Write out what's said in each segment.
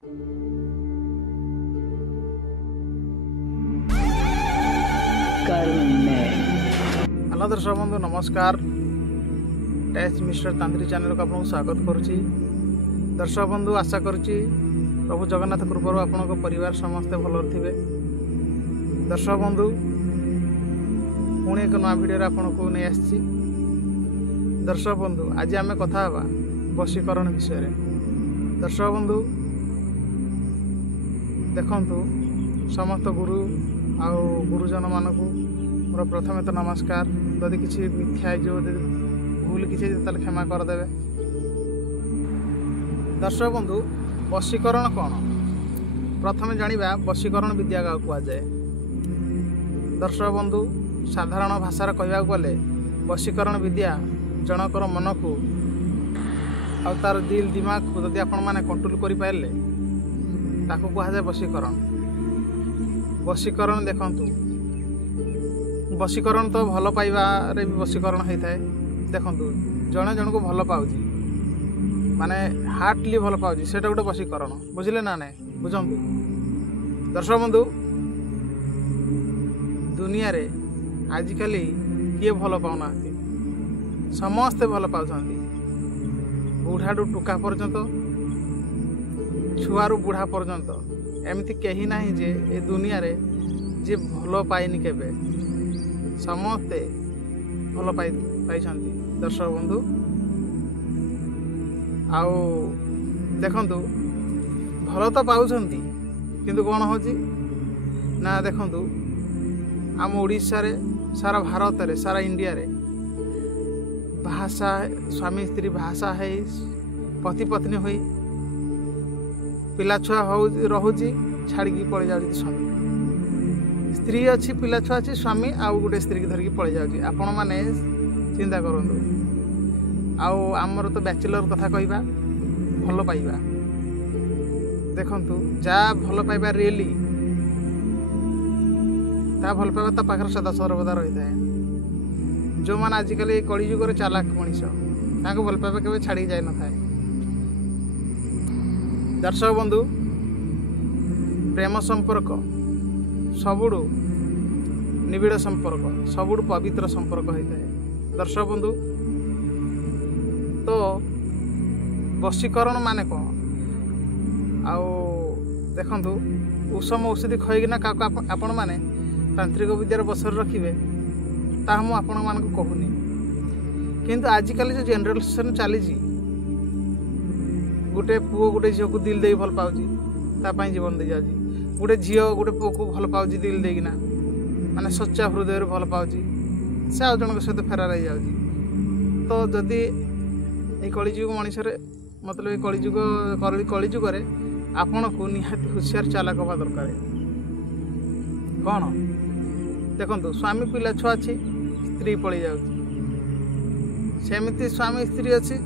Hello दर्शक बंधु नमस्कार। टैच मिस्टर तांत्रिक चैनल को आपको स्वागत करुच्ची। दर्शक बंधु आशा करुच्ची प्रभु जगन्नाथ कृपार आपण परिवार समस्ते भल थे। दर्शक बंधु पुणी एक नया भिडियो आपन को नहीं आसी। दर्शक बंधु आज आम कथा वशीकरण विषय। दर्शक बंधु देखंतु समस्त गुरु आउ गुरुजन मानक मोर प्रथमे तो नमस्कार। जदि किसी मिथ्या जो भूल किसी क्षमा करदे। दर्शक बंधु वशीकरण कौन प्रथमे जानिबा। वशीकरण विद्या का कहुए। दर्शक बंधु साधारण भाषा कहवाक गले वशीकरण विद्या जनकर मन को आ तार दिल दिमाग को जदि आपण माने कंट्रोल करि पाइले ताको कहुए वशीकरण। वशीकरण देखंतु वशीकरण तो भल पाइबारे भी वशीकरण होता है। देखंतु जने जन को भल पाउजी माने हार्टली भल पाउजी सेटा गोटे वशीकरण। बुझिले ना नाय बुझंतु। दर्शक बंधु दुनिया रे आजिकल किए भल पाउना समस्ते भल पाउछंती। बुढ़ाडू टुका पर्यंत छुआरू बुढ़ा पर्यंत एमती कहीं ना जे ए दुनिया रे जे भल पाइनी केबे समस्ते भल पाई। दर्शक बंधु आउ देखंतु भल तो पाउछंती किंतु कौन होची ना देखंतु आम ओडिशा रे सारा भारत रे सारा इंडिया रे भाषा स्वामी स्त्री भाषा है पति पत्नी हुई पिला छुआ हो रहुची छाड़ी पड़े जाऊँ स्वामी। स्त्री अच्छी पिला छुआ अच्छी स्वामी आउ गोटे स्त्री की धरिकी पड़े जाऊँ। आपण मैंने चिंता करूँ आमर तो बैचलर कथा कहवा भल पाइबा। देखंतु जा भल पाइबा रियली ता भल पाइबा ता पाखर सदा सर्वदा रही है। जो मैंने आजिकल कलिजुगर चालाक मनीष ताको भल पाइबा केवे छाड़ी जाए न थाए। दर्शक बंधु प्रेम संपर्क सबुडु निबिड़ संपर्क सबुडु पवित्र संपर्क होता है। दर्शक बंधु तो वशीकरण माने कौन आउ देखंतु उषम औषधि खइकिना का आपण माने तांत्रिक विद्यार बसर रखिबे ता मु आपण मानक कहूनी। किंतु आजिकल जो जेनरेशन चली गोटे पुओ गोटे झील को दिल दे भल पाउजी तापाई जीवन दे जाउजी। गोटे झील गोटे पुओ को भल पाउजी दिल देकिना माने सच्चा हृदय भल पाउजी से आउ जन सहित फेरार हो जाउजी। तो जदि ये कलिजुग मनीष मतलब ये कलिजुग आपण को निहाती हुशियार चालाक हवा दरकार। कौन देखंतु स्वामी पिला छुआ अच्छी स्त्री पड़ी जाउजी सेमती स्वामी स्त्री अच्छी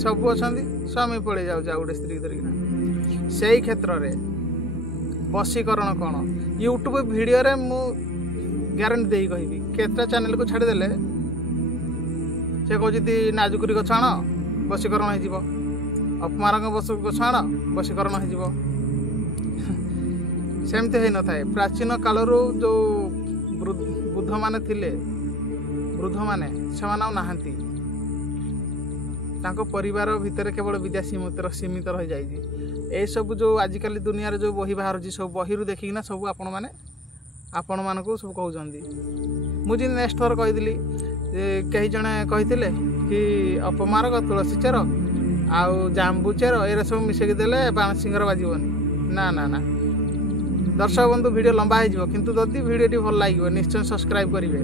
सब अच्छा स्वामी पड़े जाऊ गोटे स्त्री धरिकिना। से क्षेत्र में वशीकरण कौन यूट्यूब वीडियो रे मु ग्यारंटी दे कहि केतटा चैनल को छाड़देले से कहती नाजुकुरी गछ आण वशीकरण हो अपमारंग गछ आण वशीकरण हो सेमती हो न थाए। प्राचीन कालरू जो बुद्ध माने थिले वृद्ध माने से नाहांती तांको परिवार भितर केवल विद्या सीमित रही जाए। सब जो आजिकल दुनिया रे जो बही बाहर सब बही देखिकिना सब आपण मानक सब कहते। मुझे नेक्स्ट थर कही कई जने कही कि अपमारक तुलसी चेर आउ जांबू चेर ए सब मिसेक देले बाणसिंगर बाजबनी ना ना ना। दर्शक बंधु वीडियो लंबा हो किंतु जदि वीडियो भल लगे निश्चय सब्सक्राइब करेंगे।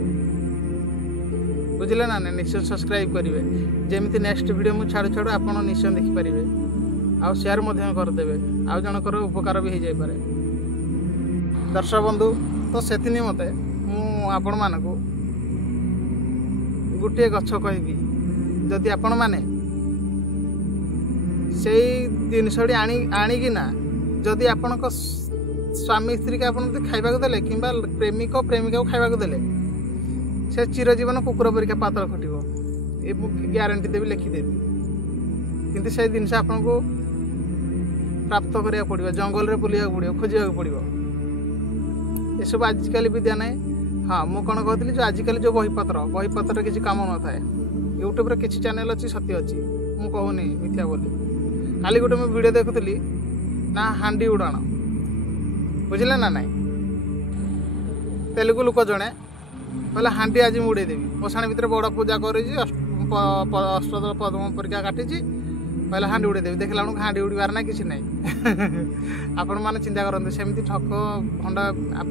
बुझे ना निश्चय सब्सक्राइब करेंगे जमी नेक्स्ट वीडियो मुझे छाड़ू छाड़ू आप निश्चय देखिपारे आउ शेयर करदे आउ जनकर उपकार भी हो जाए। दर्शक बंधु तो से निमते मुझे मानक गोटे गछ कहबी जदि आपण मैने से जिनसटी आणिकिना जदि आपण स्वामी स्त्री के आप खाइबा देले कि प्रेमिक प्रेमिका को खाइबा देले से चिरजीवन कुकुर परिका पातल खटिबो। ये ग्यारंटी देवी लिखिदेवी। किंतु से जिनस आपको प्राप्त करा पड़ो जंगल में बुलिया पड़ो खोजा पड़ो ये सब आजिकल विद्या ना हाँ मुझे कौन कहती जो आजिकल जो बहीपत्र किसी कम न थाए यूट्यूब किसी चैनल अच्छी सत्य अच्छी मुझे कहूनी मिथ्या बोली काली गोटे मुझे वीडियो देखुली ना हांडी उड़ाण बुझे ना नाई तेलुगु लोक जड़े कहला हांडी आज मुझे उड़ेदेवी मशाणी भितर बड़ पूजा कर अष्टदल पद्म परीक्षा काटी कहला हांडी उड़ेदेवी देखला बेलू हांडी उड़ार ना किसी ना आपण मैंने चिंता करते सेमती ठक भंडा आप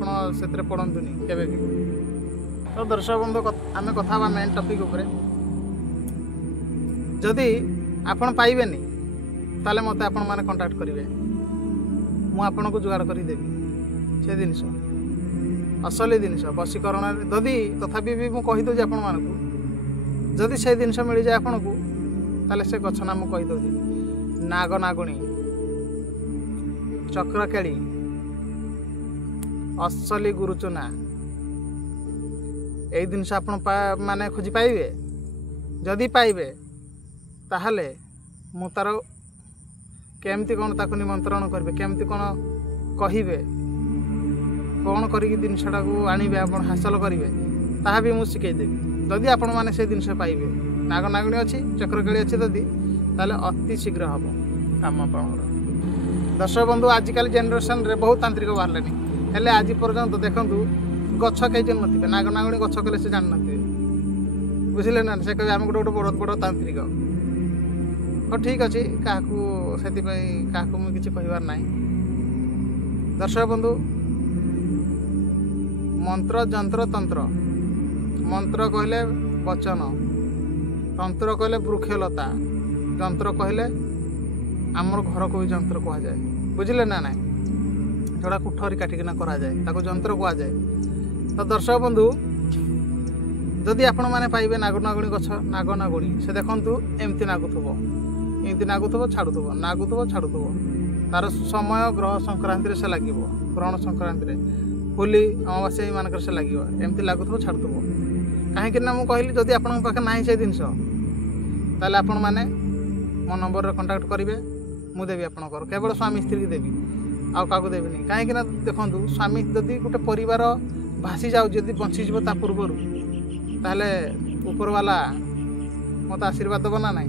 पड़तुनि केवे तो दर्शक बंधु आम कथा मेन टपिक उपरे जदि आपण पाइबेनी ताले मते आपण माने कांटेक्ट करेंगे मु आपन को जुगाड़ करदेवी से जिनस असली जिनस वशीकरण जदि तथापि भी मुझे कहीदे आपण मानक जदि से जिनस मिल जाए आपन को ताले से गछ नाम कहीदे नाग नागुणी चक्रकेड़ी असली गुरुचुना यही जिनस आप माने खोजी पाइबे जदि पाइबे ताहले मु तार केमती कौन ताको निमंत्रण करेंगे केमती कौन कहे कौन करके जिनसा आणवे आप हासिल करेंगे ताहा भी मुझे शिखेदेवी जदि आपण मैंने से जिनस पाइबे नाग नागुणी अच्छी चक्रकेड़ी अच्छी जदि ताले अति शीघ्र हम काम आप दर्शक बंधु आजिकल जेनेरेशन रे बहुत तांत्रिक बाहर हेले आज पर्यंत देखूँ गछ कई जन नथिबे नाग नागुणी गछ कले से जान नथिबे बुझिले ना से कहे आम गोटे गोटे बड़ बड़ तांत्रिक हाँ ठीक अच्छे क्या मुझे किसी कहबार ना दर्शक बंधु मंत्र जंत्र तंत्र मंत्र कहले वचन तंत्र कहले वृक्षलता जंत्र कहले आमर घर को भी जंत्र कह जाए बुझिले ना ना जोड़ा कुठरी काटिकिना करा जाए ताको जंत्र कह जाए तो दर्शक बंधु जदि आपण मैंने पाइबे नाग नागुणी गछ नाग नागुणी से देखु एमती नागुथब एमती नागुथब छाड़ुथब तार समय ग्रह संक्रांति से लगे ग्रहण संक्रांति होली अमावास्या मानक से लगे एमती लगुथब छाड़ुथब कहीं मुझे कहली जदि आपण पाखे ना से जिनस ताले आपण मैंने मो नंबर कंटाक्ट करेंगे मुझे देवी आपंकर केवल स्वामी स्त्री की देवी आउ क्या देवी कहीं देखूँ स्वामी जदि गोटे परिवार भासी जाऊ जदि बंचीज पूर्वर ताहले ऊपर वाला मत आशीर्वाद देव ना ना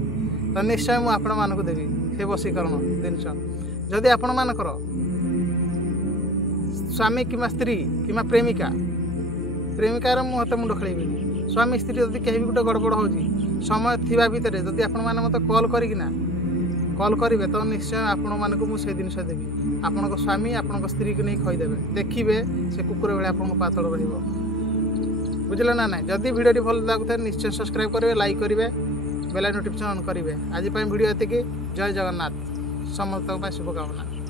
तो निश्चय मुझे आपण मानक देवी से वशीकरण जिनस जदि आपण मानकर स्वामी कि स्त्री कि प्रेमिका प्रेमिकार मुझे मुंड खेल स्वामी स्त्री जदि कहीं भी गोटे गड़बड़ हो समय थिबा भितर जदि आपण मैंने मत कॉल करिकिना कॉल करेंगे तो निश्चय आपण मानक मुझे जिनस देवी आपण स्वामी आपण स्त्री को नहीं खईदेवे देखिए से कुकुर भाई आप पातल रहा बुझे ना ना जदि भिडियो भल लगुता निश्चय सब्सक्राइब करेंगे लाइक करेंगे बेल नोटिफिकेशन ऑन करेंगे आज भिडियो ये जय जगन्नाथ समस्त शुभकामना।